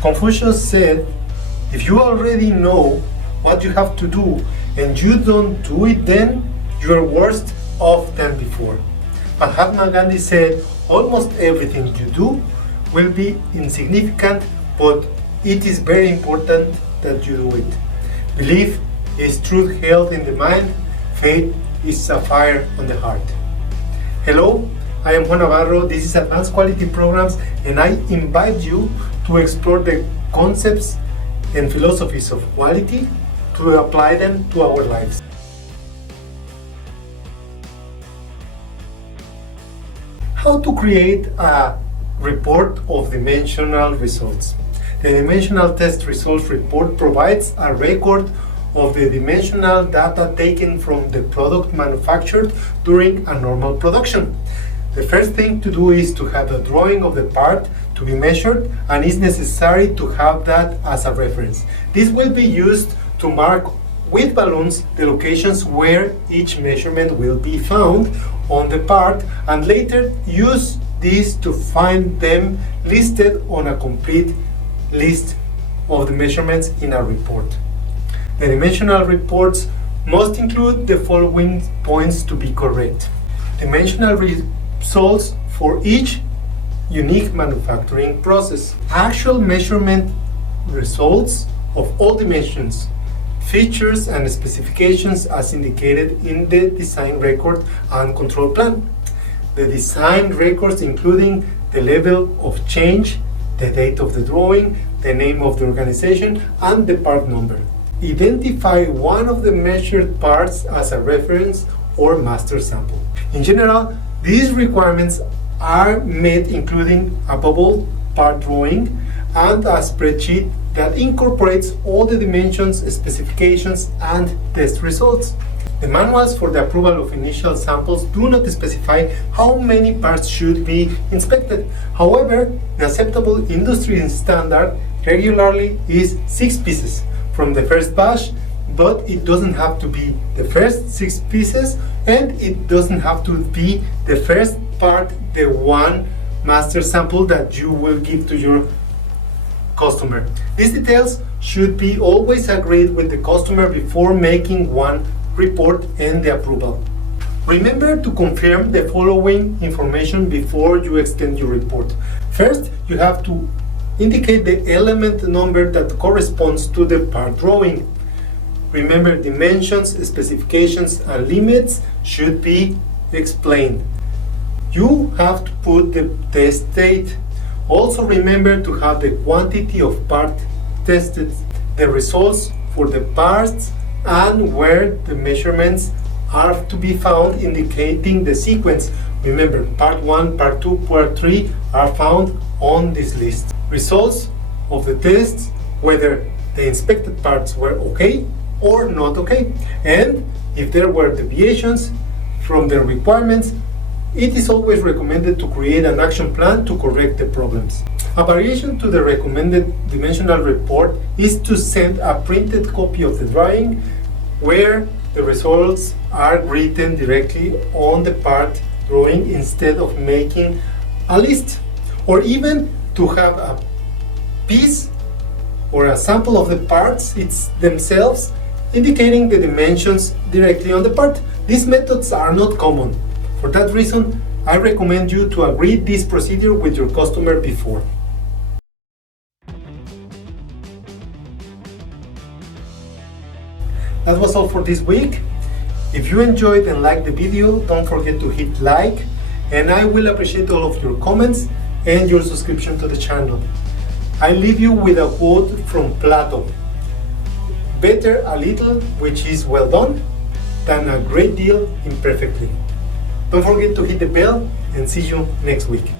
Confucius said, if you already know what you have to do and you don't do it, then you are worse off than before. Mahatma Gandhi said, almost everything you do will be insignificant, but it is very important that you do it. Belief is truth held in the mind, faith is a fire on the heart. Hello, I am Juan Navarro, this is Advanced Quality Programs, and I invite you to explore the concepts and philosophies of quality to apply them to our lives. How to create a report of dimensional results. The dimensional test results report provides a record of the dimensional data taken from the product manufactured during a normal production. The first thing to do is to have a drawing of the part to be measured, and it's necessary to have that as a reference. This will be used to mark with balloons the locations where each measurement will be found on the part, and later use this to find them listed on a complete list of the measurements in a report. The dimensional reports must include the following points to be correct. Dimensional results for each unique manufacturing process. Actual measurement results of all dimensions, features and specifications as indicated in the design record and control plan. The design records including the level of change, the date of the drawing, the name of the organization, and the part number. Identify one of the measured parts as a reference or master sample. In general, these requirements are met including a bubble part drawing and a spreadsheet that incorporates all the dimensions, specifications, and test results. The manuals for the approval of initial samples do not specify how many parts should be inspected. However, the acceptable industry standard regularly is 6 pieces from the first batch, but it doesn't have to be the first 6 pieces, and it doesn't have to be the first part, the one master sample that you will give to your customer. These details should be always agreed with the customer before making one report and the approval. Remember to confirm the following information before you extend your report. First, you have to indicate the element number that corresponds to the part drawing. Remember, dimensions, specifications, and limits should be explained. You have to put the test date. Also remember to have the quantity of part tested, the results for the parts, and where the measurements are to be found, indicating the sequence. Remember, part 1, part 2, part 3 are found on this list. Results of the tests, whether the inspected parts were okay or not okay, and if there were deviations from the requirements, it is always recommended to create an action plan to correct the problems. A variation to the recommended dimensional report is to send a printed copy of the drawing where the results are written directly on the part drawing instead of making a list, or even to have a piece or a sample of the parts themselves indicating the dimensions directly on the part. These methods are not common. For that reason, I recommend you to agree this procedure with your customer before. That was all for this week. If you enjoyed and liked the video, don't forget to hit like, and I will appreciate all of your comments and your subscription to the channel. I leave you with a quote from Plato: better a little which is well done than a great deal imperfectly. Don't forget to hit the bell, and see you next week.